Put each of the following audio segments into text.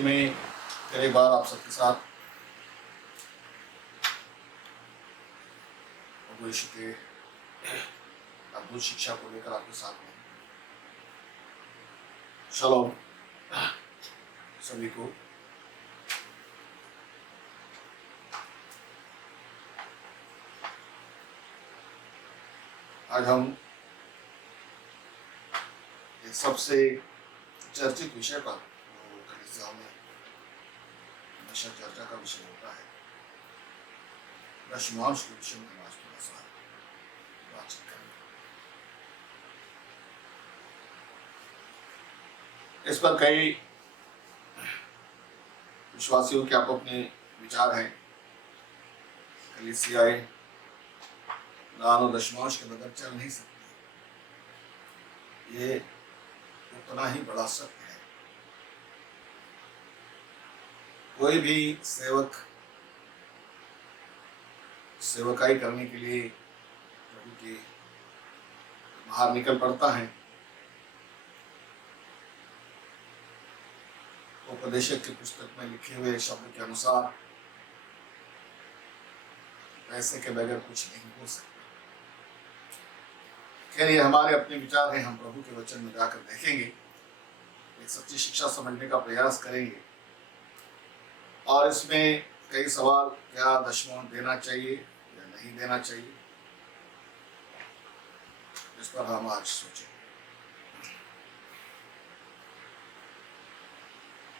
में फिर एक बार आप सबके साथ प्रभु यीशु के अद्भुत शिक्षा को लेकर आपके साथ में शलोम सभी को। आज हम एक सबसे चर्चित विषय पर कलीसिया में हमेशा चर्चा का विषय होता है, दशमांश के विषय में हम आज थोड़ा सा बातचीत करेंगे। इस पर कई विश्वासियों के आप अपने विचार हैं। कलीसियाएं दान और दशमांश के बगैर चल नहीं सकती, ये उतना ही बड़ा सत्य है। कोई भी सेवक सेवकाई करने के लिए प्रभु के बाहर निकल पड़ता है, उपदेशक की पुस्तक में लिखे हुए शब्द के अनुसार पैसे के बगैर कुछ नहीं हो सकता। खैर, ये हमारे अपने विचार हैं, हम प्रभु के वचन में जाकर देखेंगे, एक सच्ची शिक्षा समझने का प्रयास करेंगे और इसमें कई सवाल, क्या दशमांश देना चाहिए या नहीं देना चाहिए, इस पर हम आज सोचेंगे।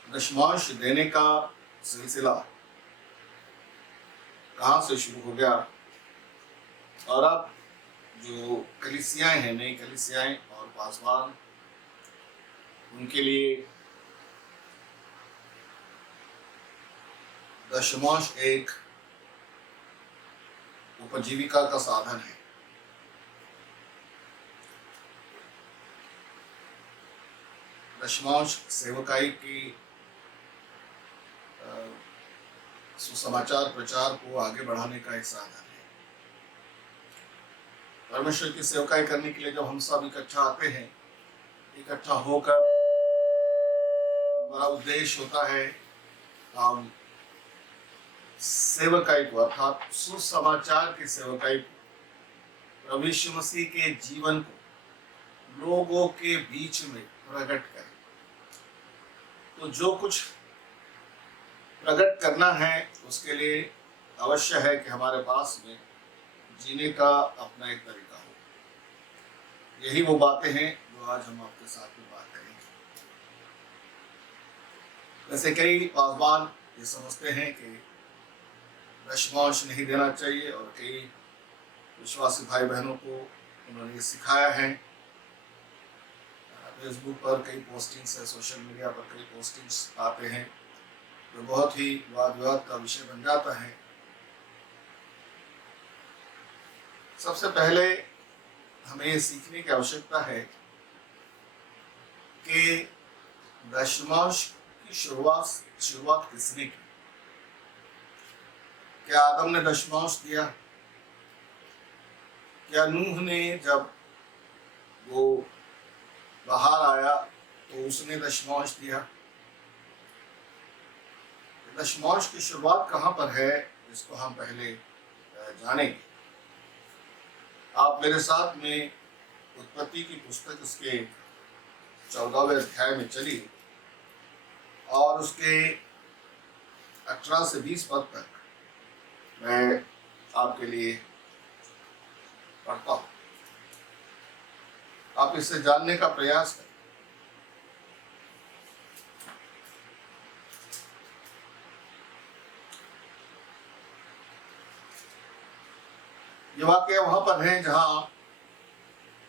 दशमांश देने का सिलसिला कहाँ से शुरू हो गया और अब जो कलीसियाएं हैं, नई कलीसियाएं और पासवान, उनके लिए दशमांश एक उपजीविका का साधन है। दशमांश सेवकाई की सुसमाचार प्रचार को आगे बढ़ाने का एक साधन है। परमेश्वर की सेवकाई करने के लिए जब हम सब इकट्ठा आते हैं, इकट्ठा होकर हमारा उद्देश्य होता है हम सेवकाई को, अर्थात सुसमाचार की सेवकाई को, प्रभु यीशु मसीह के जीवन को लोगों के बीच में प्रकट करें। तो जो कुछ प्रकट करना है उसके लिए अवश्य है कि हमारे पास में जीने का अपना एक तरीका हो। यही वो बातें हैं जो आज हम आपके साथ में बात करेंगे। वैसे कई पासवान ये समझते हैं कि दशमांश नहीं देना चाहिए और कई विश्वासी भाई बहनों को उन्होंने ये सिखाया है। फेसबुक पर कई पोस्टिंग्स है, सोशल मीडिया पर कई पोस्टिंग्स आते हैं जो बहुत ही वाद विवाद का विषय बन जाता है। सबसे पहले हमें ये सीखने की आवश्यकता है कि दशमांश की शुरुआत किसने की। क्या आदम ने दशमांश दिया? क्या नूह ने जब वो बाहर आया तो उसने दशमांश दिया? दशमांश की शुरुआत कहाँ पर है, इसको हम पहले जानेंगे। आप मेरे साथ में उत्पत्ति की पुस्तक उसके 14वें अध्याय में चलिए और उसके 18 से 20 पद तक मैं आपके लिए पढ़ता हूँ। आप इससे जानने का प्रयास करें। ये वाक्य वहां पर है जहां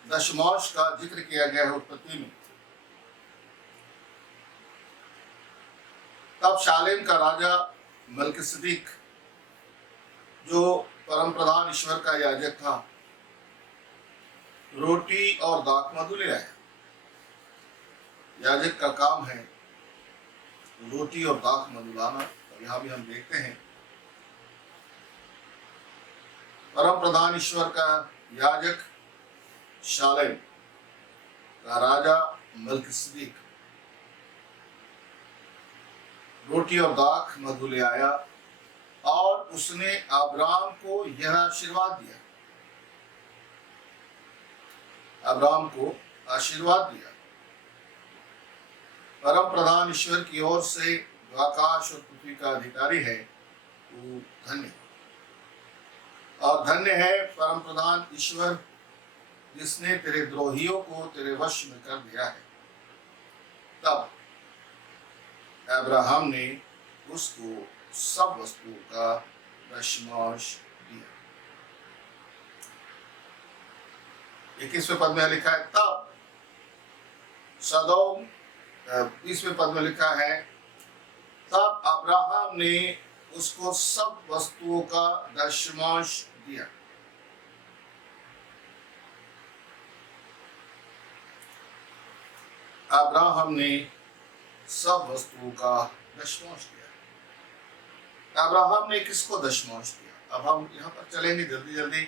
दशमांश का जिक्र किया गया है उत्पत्ति में। तब शालेम का राजा मलकिसदिक, जो परम प्रधान ईश्वर का याजक था, रोटी और दाखमधु ले आया। याजक का काम है रोटी और दाखमधु लाना, और यहाँ भी हम देखते हैं परम प्रधान ईश्वर का याजक शालेम का राजा मलकिसदिक रोटी और दाख मधु ले आया और उसने अब्राम को यह आशीर्वाद दिया, अब्राम को आशीर्वाद दिया, परम प्रधान ईश्वर की ओर से जो आकाश और पृथ्वी का अधिकारी है वो धन्य और धन्य है परम प्रधान ईश्वर जिसने तेरे द्रोहियों को तेरे वश में कर दिया है। तब अब्राहम ने उसको सब वस्तुओं का दशमांश दिया। 21वें पद में लिखा है तब सदोम, 20वें पद में लिखा है तब अब्राहम ने उसको सब वस्तुओं का दशमांश दिया। अब्राहम ने सब वस्तुओं का दशमांश दिया। अब्राहम ने किसको दशमांश दिया? अब हम यहाँ पर चलेंगे जल्दी जल्दी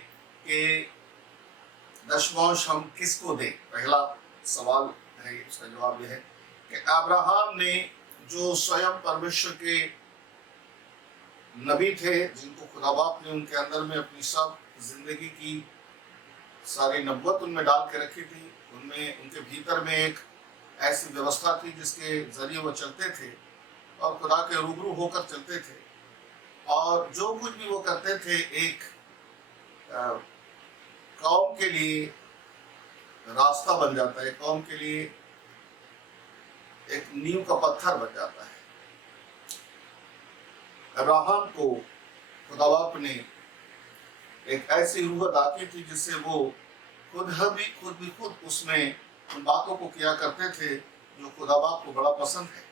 कि दशमांश हम किसको दें। पहला सवाल है, उसका जवाब यह है कि अब्राहम ने जो स्वयं परमेश्वर के नबी थे, जिनको खुदा बाप ने उनके अंदर में अपनी सब जिंदगी की सारी नबूवत उनमें डाल के रखी थी, उनमें उनके भीतर में एक ऐसी व्यवस्था थी जिसके जरिए वो चलते थे और खुदा के रूबरू होकर चलते थे और जो कुछ भी वो करते थे एक कौम के लिए रास्ता बन जाता है, कौम के लिए एक नींव का पत्थर बन जाता है। अब्राहम को खुदा बाप ने एक ऐसी रूह अता की थी जिससे वो खुद उसमें उन बातों को किया करते थे जो खुदा बाप को बड़ा पसंद है।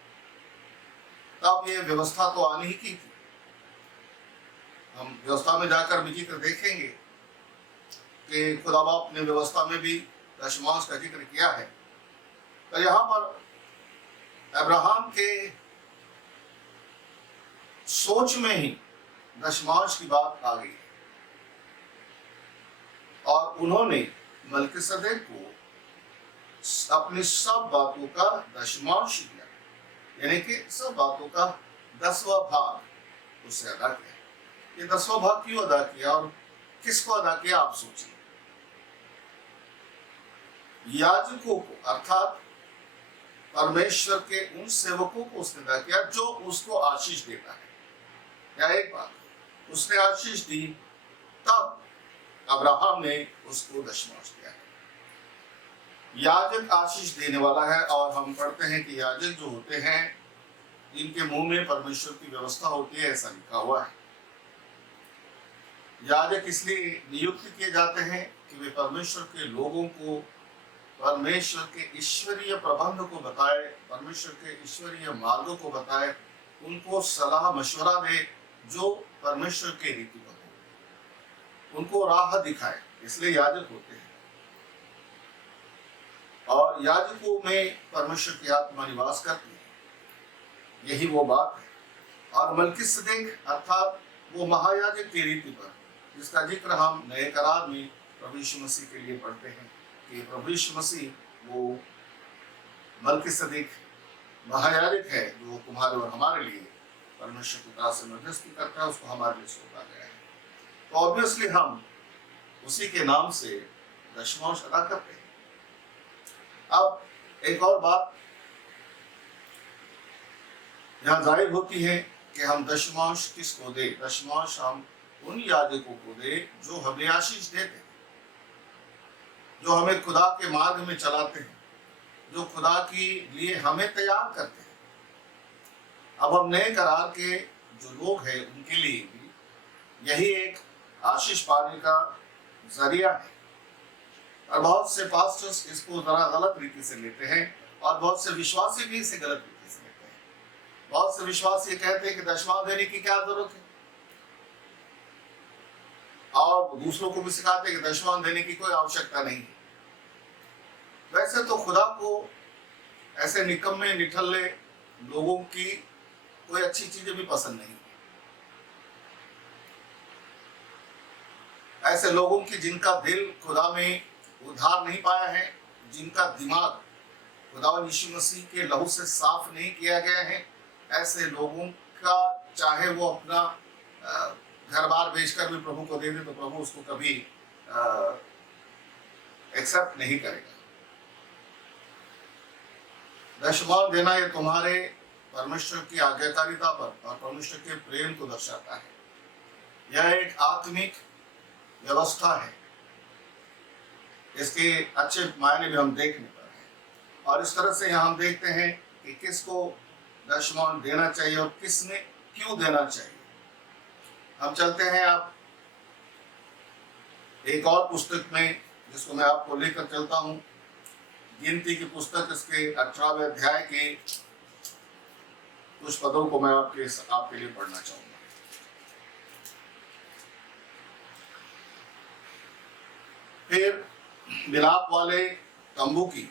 तब ये व्यवस्था तो आनी ही की थी। हम व्यवस्था में जाकर भी जिक्र देखेंगे कि खुदा बाप ने व्यवस्था में भी दशमांश का जिक्र किया है। तो यहाँ पर अब्राहम के सोच में ही दशमांश की बात आ गई और उन्होंने मलकीसदेक को अपनी सब बातों का दशमांश दिया, यानी कि सब बातों का 10वां भाग उससे अदा किया। ये 10वां भाग क्यों अदा किया और किसको अदा किया? आप सोचिए। याजकों को, अर्थात परमेश्वर के उन सेवकों को उसने अदा किया जो उसको आशीष देता है। या एक बात, उसने आशीष दी तब अब्राहम ने उसको दशमांश दिया है। याजक आशीष देने वाला है और हम पढ़ते हैं कि याजक जो होते हैं इनके मुंह में परमेश्वर की व्यवस्था होती है, ऐसा लिखा हुआ है। याजक इसलिए नियुक्त किए जाते हैं कि वे परमेश्वर के लोगों को परमेश्वर के ईश्वरीय प्रबंध को बताए, परमेश्वर के ईश्वरीय मार्गों को बताए, उनको सलाह मशवरा दे जो परमेश्वर के रीति पर हो, उनको राह दिखाए। इसलिए याजक होते हैं और याजकों में परमेश्वर की आत्मा निवास करती है। यही वो बात है। और मलकीसदेक अर्थात वो महायाजक की रीति पर, जिसका जिक्र हम नए करार में प्रभु यीशु मसीह के लिए पढ़ते हैं कि प्रभु यीशु मसीह वो मलकीसदेक महायाजक है जो तुम्हारे और हमारे लिए परमेश्वर की तरफ से मध्यस्थी करता है, उसको हमारे लिए सौंपा गया है। तो ऑब्वियसली हम उसी के नाम से दशमांश अदा करते हैं। अब एक और बात यहाँ जाहिर होती है कि हम दशमांश किसको दे? दशमांश हम उन याजकों को दे जो हमें आशीष देते हैं, जो हमें खुदा के मार्ग में चलाते हैं, जो खुदा के लिए हमें तैयार करते हैं। अब हम नए करार के जो लोग हैं उनके लिए भी यही एक आशीष पाने का जरिया है। और बहुत से पास्टर्स इसको जरा गलत रीति से लेते हैं और बहुत से विश्वासी भी इसे गलत रीति से लेते हैं। बहुत से विश्वासी कहते हैं कि दशमांश देने की क्या जरूरत है, और दूसरों को भी सिखाते हैं कि दशमांश देने की कोई आवश्यकता नहीं है। वैसे तो खुदा को ऐसे निकम्मे निठल्ले लोगों की कोई अच्छी चीजें भी पसंद नहीं है। ऐसे लोगों की जिनका दिल खुदा में उद्धार नहीं पाया है, जिनका दिमाग खुदा यीशु मसीह के लहू से साफ नहीं किया गया है, ऐसे लोगों का, चाहे वो अपना घर बार बेचकर भी प्रभु को दे दे तो प्रभु उसको कभी एक्सेप्ट नहीं करेगा। दशमांश देना ये तुम्हारे परमेश्वर की आज्ञाकारिता पर और परमेश्वर के प्रेम को दर्शाता है। यह एक आत्मिक व्यवस्था है, इसके अच्छे मायने भी हम देखने पर हैं। और इस तरह से यहाँ हम देखते हैं कि किसको दशमांश देना चाहिए और किसने क्यों देना चाहिए। हम चलते हैं आप एक और पुस्तक में, जिसको मैं आपको लेकर चलता हूं, गिनती की पुस्तक, इसके 18वें अध्याय के कुछ पदों को मैं आपके लिए पढ़ना चाहूंगा। फिर मिलाप वाले तंबू की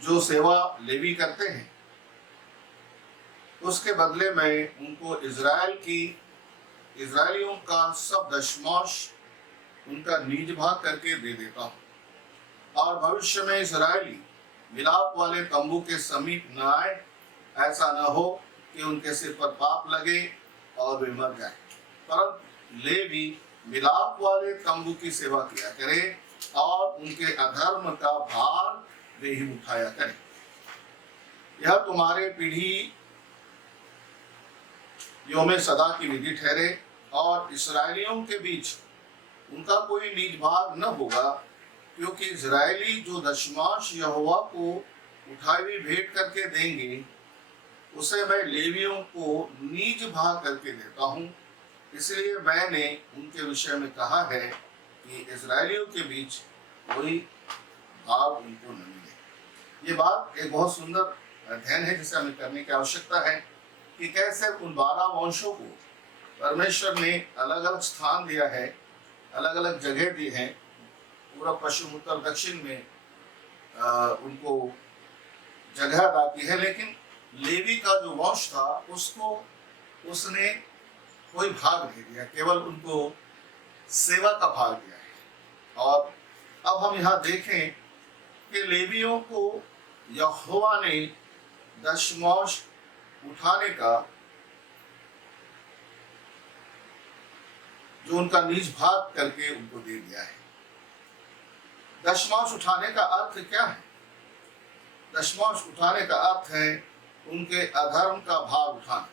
जो सेवा लेवी करते हैं, उसके बदले में उनको इजरायलियों का सब दशमांश उनका निज भाग करके दे देता हूं। और भविष्य में इजरायली मिलाप वाले तंबू के समीप न आए, ऐसा न हो कि उनके सिर पर पाप लगे और वे मर जाए, परंतु लेवी मिलाप वाले तंबू की सेवा किया करे और उनके अधर्म का भार वे ही उठाया करें। यह तुम्हारे पीढ़ी यो में सदा की विधि ठहरे, और इस्राएलियों के बीच उनका कोई निज भाग न होगा, क्योंकि इजरायली जो दशमांश यहोवा को उठाई हुई भेंट करके देंगे, उसे मैं लेवियों को निज भाग करके देता हूं। इसलिए मैंने उनके विषय में कहा है कि इजरायलियों के बीच कोई भाग उनको न मिले। ये बात एक बहुत सुंदर अध्ययन है जिसे हमें करने की आवश्यकता है कि कैसे उन 12 वंशों को परमेश्वर ने अलग अलग स्थान दिया है, अलग अलग जगह दी है, पूर्व पश्चिम उत्तर दक्षिण में उनको जगह अदा की है। लेकिन लेवी का जो वंश था उसको उसने कोई भाग नहीं दिया, केवल उनको सेवा का भाग दिया है। और अब हम यहाँ देखें कि लेवियों को यहोवा ने दशमांश उठाने का, जो उनका निज भाग करके उनको दे दिया है। दशमांश उठाने का अर्थ क्या है? दशमांश उठाने का अर्थ है उनके अधर्म का भार उठाना।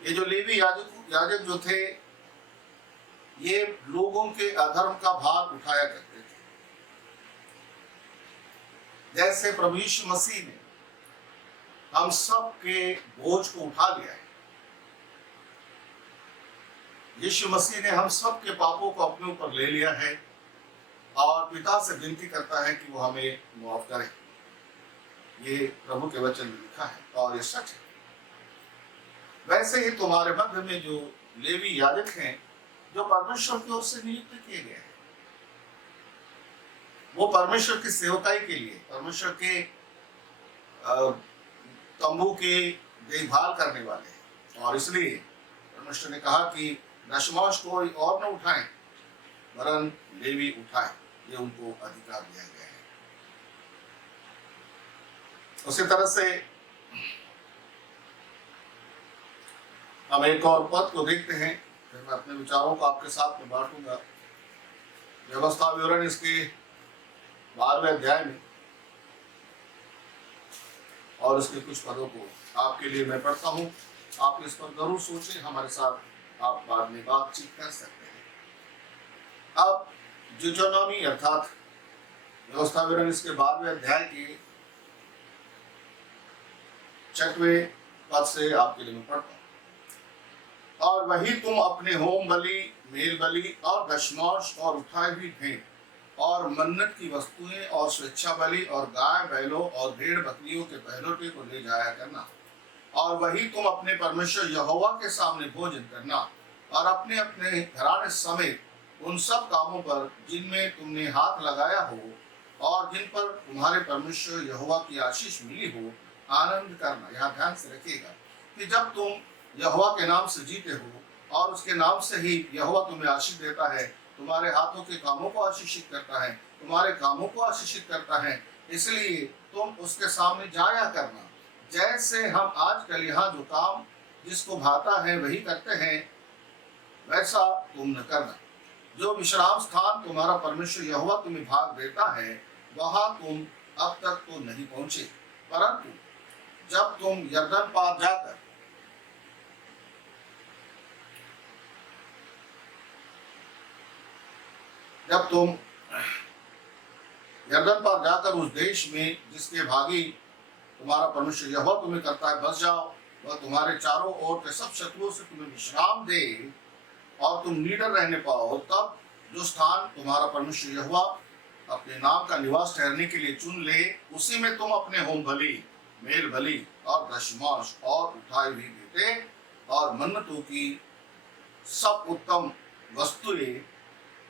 ये जो लेवी याजक जो थे, ये लोगों के अधर्म का भार उठाया करते थे। जैसे प्रभु यीशु मसीह ने हम सब के बोझ को उठा लिया है, यीशु मसीह ने हम सब के पापों को अपने ऊपर ले लिया है और पिता से विनती करता है कि वो हमें माफ करे। ये प्रभु के वचन में लिखा है और ये सच है। वैसे ही तुम्हारे मध्य में जो लेवी याजक हैं, जो परमेश्वर की ओर से नियुक्त किए गए हैं, वो परमेश्वर की सेवकाई के लिए, परमेश्वर के तंबू की देखभाल करने वाले हैं। और इसलिए परमेश्वर ने कहा कि दशमांश कोई और न उठाएं, वरन लेवी उठाए, ये उनको अधिकार दिया गया है। उसी तरह से हम एक और पद को देखते हैं, फिर मैं अपने विचारों को आपके साथ में बांटूंगा। व्यवस्था विवरण इसके 12वें अध्याय में, और उसके कुछ पदों को आपके लिए मैं पढ़ता हूं। आप इस पर जरूर सोचें, हमारे साथ आप बाद में बातचीत कर सकते हैं। अब ड्यूटेरोनॉमी अर्थात व्यवस्था विवरण इसके 12वें अध्याय के 6वें पद से आपके लिए मैं पढ़ता हूं। और वही तुम अपने होम बलि, मेल बलि और दशमांश और उठाई हुई भेंट और मन्नत की वस्तुएं और स्वेच्छा बलि और गाय बैलों और भेड़ बकरियों के पहलौठे को ले जाया करना। और वही तुम अपने परमेश्वर यहोवा के सामने भोजन करना, और अपने अपने घराने समेत उन सब कामों पर जिनमें तुमने हाथ लगाया हो और जिन पर तुम्हारे परमेश्वर यहोवा की आशीष मिली हो, आनंद करना। यहाँ ध्यान से रखिएगा कि जब तुम यहोवा के नाम से जीते हो और उसके नाम से ही यहोवा तुम्हें आशीष देता है, तुम्हारे हाथों के कामों को आशीषित करता है, तुम्हारे कामों को आशीषित करता है, इसलिए तुम उसके सामने जाया करना। जैसे हम आजकल यहाँ जो काम जिसको भाता है वही करते हैं, वैसा तुम न करना। जो विश्राम स्थान तुम्हारा परमेश्वर यहोवा तुम्हें भाग देता है, वहां तुम अब तक तो नहीं पहुंचे, परंतु जब तुम यरदन पार जाकर उस देश में जिसके भागी तुम्हारा परमेश्वर यहोवा तुम्हें करता है बस जाओ, वह तुम्हारे चारों ओर के सब शत्रुओं से तुम्हें विश्राम दे और तुम निडर रहने पाओ, तब जो स्थान तुम्हारा परमेश्वर यहोवा अपने नाम का निवास ठहरने के लिए चुन ले, उसी में तुम अपने होम बलि, मेल बलि और दशमांश और उठाई हुई भेंटें और मन्नतों की सब उत्तम वस्तुएं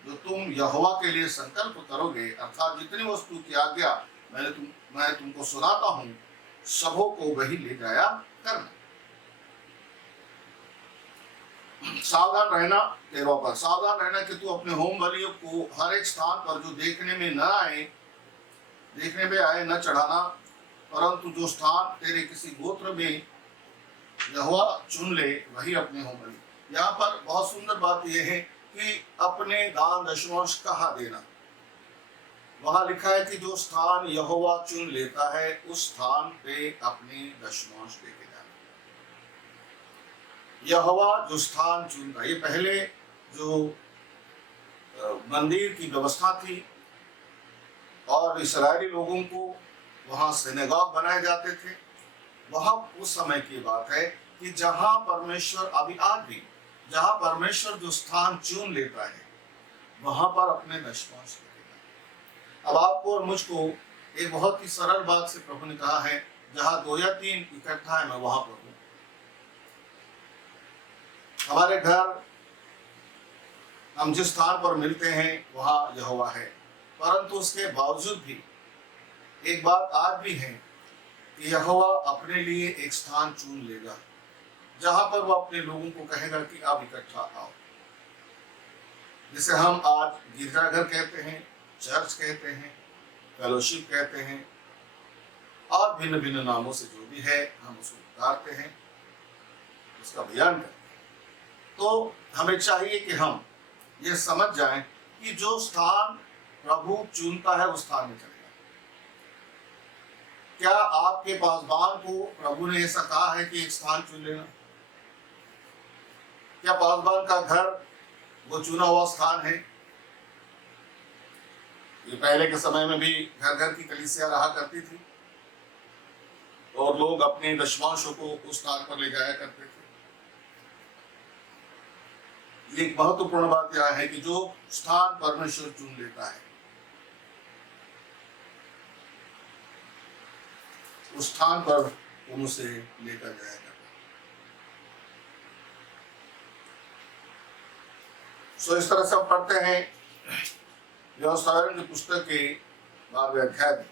जो तुम यहोवा के लिए संकल्प करोगे, अर्थात जितनी वस्तु की आज्ञा मैं तुमको सुनाता हूँ, सबों को वही ले जाया करना। सावधान रहना, 13वां पद, सावधान रहना कि तू अपने होम बलियों को हर एक स्थान पर जो देखने में आए न चढ़ाना, परंतु जो स्थान तेरे किसी गोत्र में यहोवा चुन ले वही अपने होम बलि। यहाँ पर बहुत सुंदर बात यह है कि अपने दान दशमांश कहाँ देना। वहां लिखा है कि जो स्थान यहोवा चुन लेता है उस स्थान पे अपने दशमांश लेके जाना। यहोवा जो स्थान चुनता, ये पहले जो मंदिर की व्यवस्था थी और इस्राएली लोगों को वहां सिनेगॉग बनाए जाते थे, वहां उस समय की बात है कि जहां परमेश्वर अभी आज भी जहां परमेश्वर जो स्थान चुन लेता है वहां पर अपने दशमांश लेगा। अब आपको और मुझको एक बहुत ही सरल बात से प्रभु ने कहा है, जहां 2 या 3 इकट्ठा है मैं वहां पर हूं। हमारे घर हम जिस स्थान पर मिलते हैं वहां यहोवा है, परंतु उसके बावजूद भी एक बात आज भी है कि यहोवा अपने लिए एक स्थान चुन लेगा जहां पर वो अपने लोगों को कहेगा कि आप इकट्ठा आओ। जिसे हम आज गिरजाघर कहते हैं, चर्च कहते हैं, फेलोशिप कहते हैं और भिन्न भिन्न नामों से जो भी है हम उसको पुकारते हैं, उसका बयान करते हैं। तो हमें चाहिए कि हम ये समझ जाएं कि जो स्थान प्रभु चुनता है उस स्थान में चलेगा। क्या आपके पासबान को प्रभु ने ऐसा कहा है कि एक स्थान चुन लेना? क्या पासबान का घर वो चुना हुआ स्थान है? ये पहले के समय में भी घर घर की कलीसिया रहा करती थी और लोग अपने दशमांशों को उस स्थान पर ले जाया करते थे। एक महत्वपूर्ण बात यह है कि जो स्थान परमेश्वर चुन लेता है उस स्थान पर तुम उसे लेकर जाया करता। सो इस तरह से हम पढ़ते हैं व्यवस्था की पुस्तक के 12वें अध्याय में